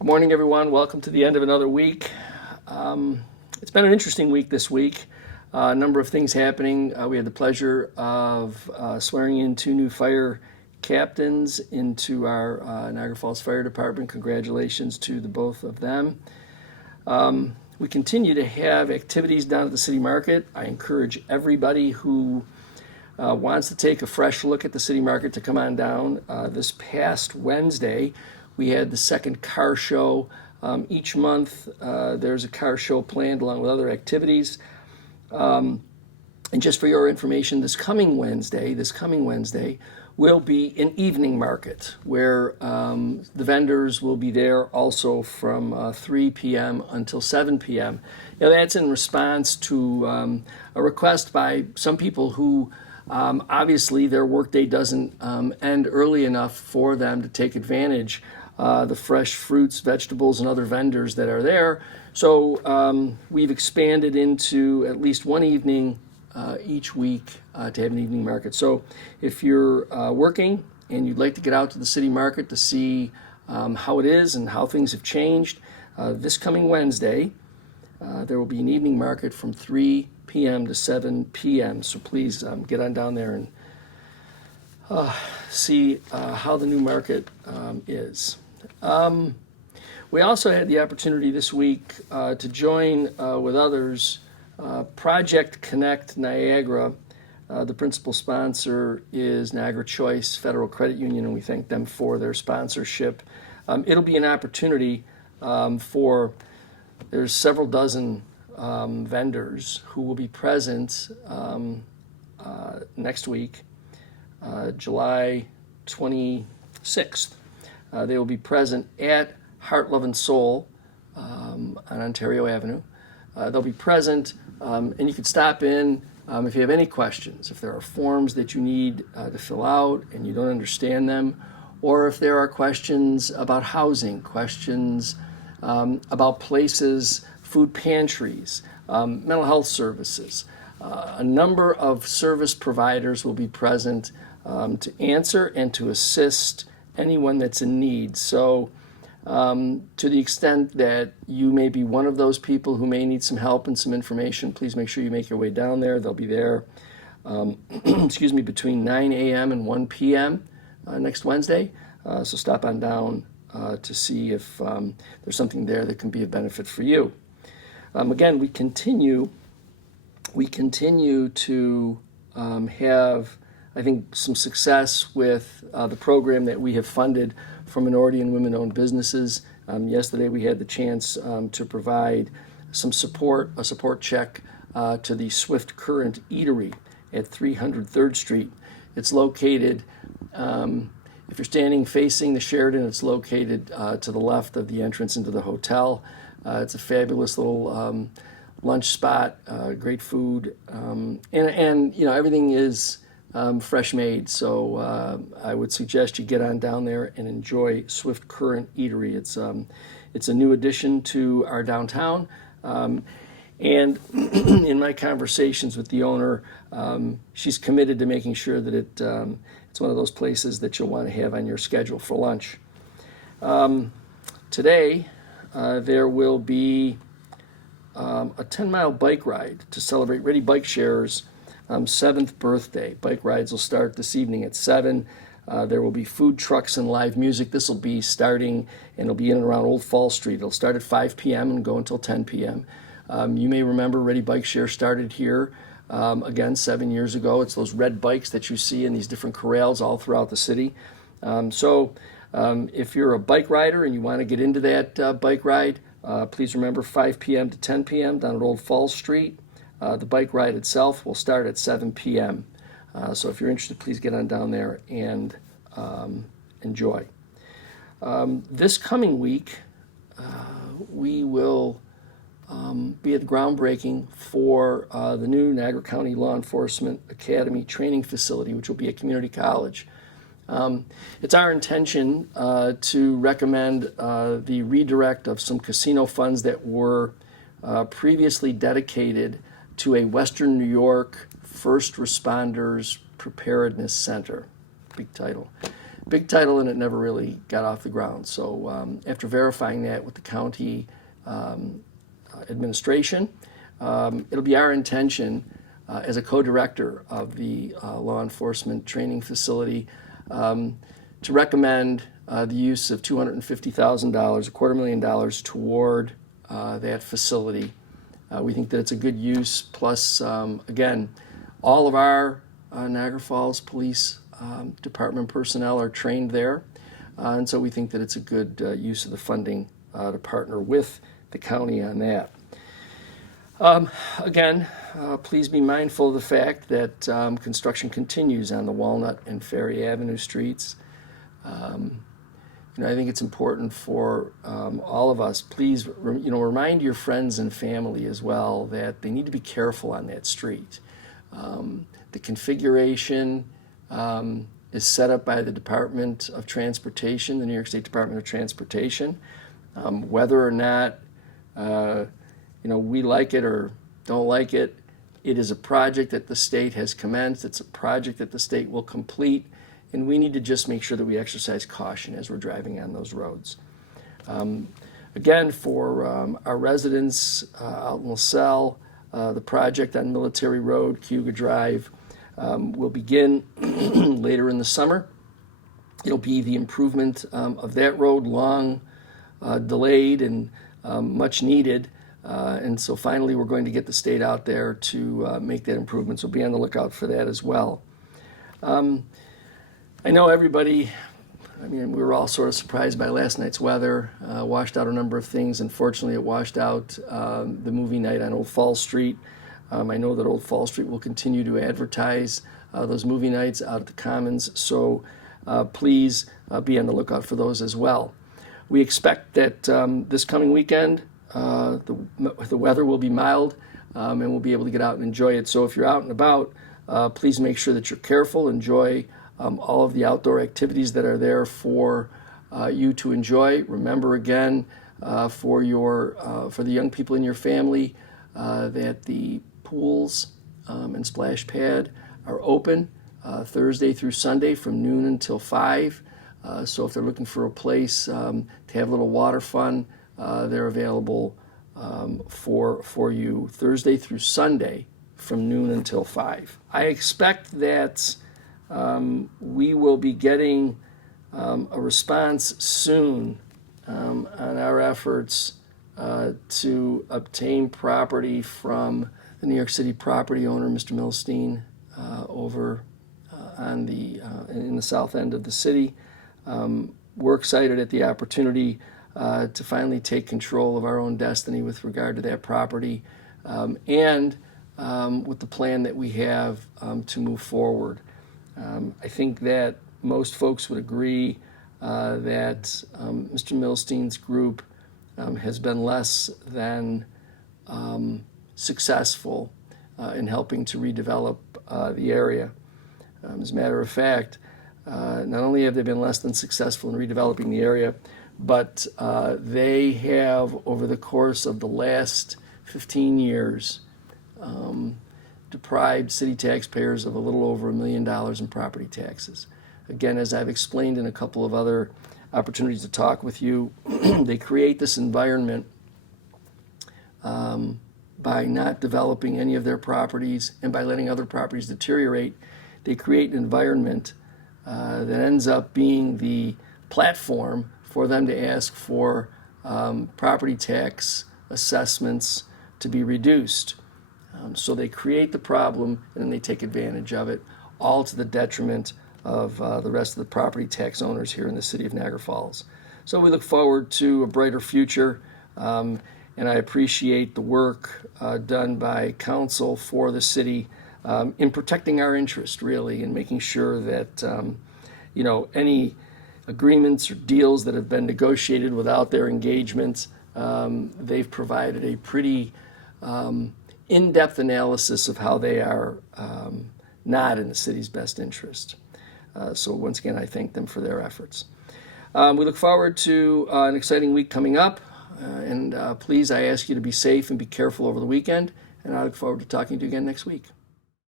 Good morning, everyone. Welcome to the end of another week. It's been an interesting week this week. A number of things happening. We had the pleasure of swearing in two new fire captains into our Niagara Falls Fire Department. Congratulations to the both of them. We continue to have activities down at the City Market. I encourage everybody who wants to take a fresh look at the City Market to come on down. This past Wednesday, we had the second car show. Each month, there's a car show planned along with other activities. And just for your information, this coming Wednesday will be an evening market where the vendors will be there also from 3 p.m. until 7 p.m. Now, that's in response to a request by some people who obviously their workday doesn't end early enough for them to take advantage the fresh fruits, vegetables, and other vendors that are there. So we've expanded into at least one evening each week to have an evening market. So if you're working and you'd like to get out to the City Market to see how it is and how things have changed, this coming Wednesday, there will be an evening market from 3 p.m. to 7 p.m. So please get on down there and see how the new market is. We also had the opportunity this week to join with others. Project Connect Niagara, the principal sponsor is Niagara Choice Federal Credit Union, and we thank them for their sponsorship. It'll be an opportunity there's several dozen vendors who will be present next week, July 26th. They will be present at Heart, Love, and Soul on Ontario Avenue. They'll be present, and you can stop in if you have any questions, if there are forms that you need to fill out and you don't understand them, or if there are questions about housing, questions about places, food pantries, mental health services. A number of service providers will be present to answer and to assist anyone that's in need. So to the extent that you may be one of those people who may need some help and some information, please make sure you make your way down there. They'll be there between 9 a.m. and 1 p.m. Next Wednesday. So stop on down to see if there's something there that can be of benefit for you. Again, we continue to have, I think, some success with the program that we have funded for minority and women-owned businesses. Yesterday, we had the chance to provide some support, a support check to the Swift Current Eatery at 300 3rd Street. It's located, if you're standing facing the Sheridan, it's located to the left of the entrance into the hotel. It's a fabulous little lunch spot, great food, and everything is fresh made. So I would suggest you get on down there and enjoy Swift Current Eatery. It's a new addition to our downtown, and in my conversations with the owner, she's committed to making sure that it's one of those places that you'll want to have on your schedule for lunch. Today, there will be a 10-mile bike ride to celebrate Ready Bike Share's 7th birthday. Bike rides will start this evening at 7. There will be food trucks and live music. This will be starting, and it'll be in and around Old Fall Street. It'll start at 5 p.m. and go until 10 p.m. You may remember Ready Bike Share started here, again, 7 years ago. It's those red bikes that you see in these different corrals all throughout the city. If you're a bike rider and you want to get into that bike ride, please remember 5 p.m. to 10 p.m. down at Old Falls Street. The bike ride itself will start at 7 p.m. So if you're interested, please get on down there and enjoy. This coming week, we will be at the groundbreaking for the new Niagara County Law Enforcement Academy training facility, which will be a community college. It's our intention to recommend the redirect of some casino funds that were previously dedicated to a Western New York First Responders Preparedness Center. Big title. big title, and it never really got off the ground. So after verifying that with the county administration, it'll be our intention as a co-director of the law enforcement training facility to recommend the use of $250,000, $250,000 toward that facility. We think that it's a good use. Plus, again, all of our Niagara Falls Police Department personnel are trained there, and so we think that it's a good use of the funding to partner with the county on that. Again, please be mindful of the fact that construction continues on the Walnut and Ferry Avenue streets. I think it's important for all of us. Please, remind your friends and family as well that they need to be careful on that street. The configuration is set up by the Department of Transportation, the New York State Department of Transportation. Whether or not we like it or don't like it, it is a project that the state has commenced. It's a project that the state will complete, and we need to just make sure that we exercise caution as we're driving on those roads. Again, for our residents out in LaSalle, the project on Military Road, Cayuga Drive, will begin later in the summer. It'll be the improvement of that road, long delayed and much needed. And so finally we're going to get the state out there to make that improvement. So be on the lookout for that as well. I know everybody, we were all sort of surprised by last night's weather. Washed out a number of things. Unfortunately, it washed out the movie night on Old Falls Street. I know that Old Falls Street will continue to advertise those movie nights out at the Commons, so please be on the lookout for those as well. We expect that this coming weekend the weather will be mild and we'll be able to get out and enjoy it. So if you're out and about, please make sure that you're careful. Enjoy all of the outdoor activities that are there for you to enjoy. Remember again, for the young people in your family, that the pools and splash pad are open Thursday through Sunday from noon until 5. So if they're looking for a place to have a little water fun, they're available for you Thursday through Sunday from noon until 5. I expect that we will be getting a response soon on our efforts to obtain property from the New York City property owner, Mr. Milstein, over in the south end of the city. We're excited at the opportunity to finally take control of our own destiny with regard to that property, and with the plan that we have to move forward. I think that most folks would agree that Mr. Milstein's group has been less than successful in helping to redevelop the area. As a matter of fact, not only have they been less than successful in redeveloping the area, but they have, over the course of the last 15 years, deprived city taxpayers of a little over $1 million in property taxes. Again, as I've explained in a couple of other opportunities to talk with you, they create this environment by not developing any of their properties and by letting other properties deteriorate. They create an environment that ends up being the platform for them to ask for property tax assessments to be reduced. So they create the problem and then they take advantage of it, all to the detriment of the rest of the property tax owners here in the city of Niagara Falls. So we look forward to a brighter future, and I appreciate the work done by council for the city in protecting our interest, really, and making sure that any agreements or deals that have been negotiated without their engagement, they've provided a pretty in-depth analysis of how they are not in the city's best interest. So once again, I thank them for their efforts. We look forward to an exciting week coming up, and please, I ask you to be safe and be careful over the weekend, and I look forward to talking to you again next week.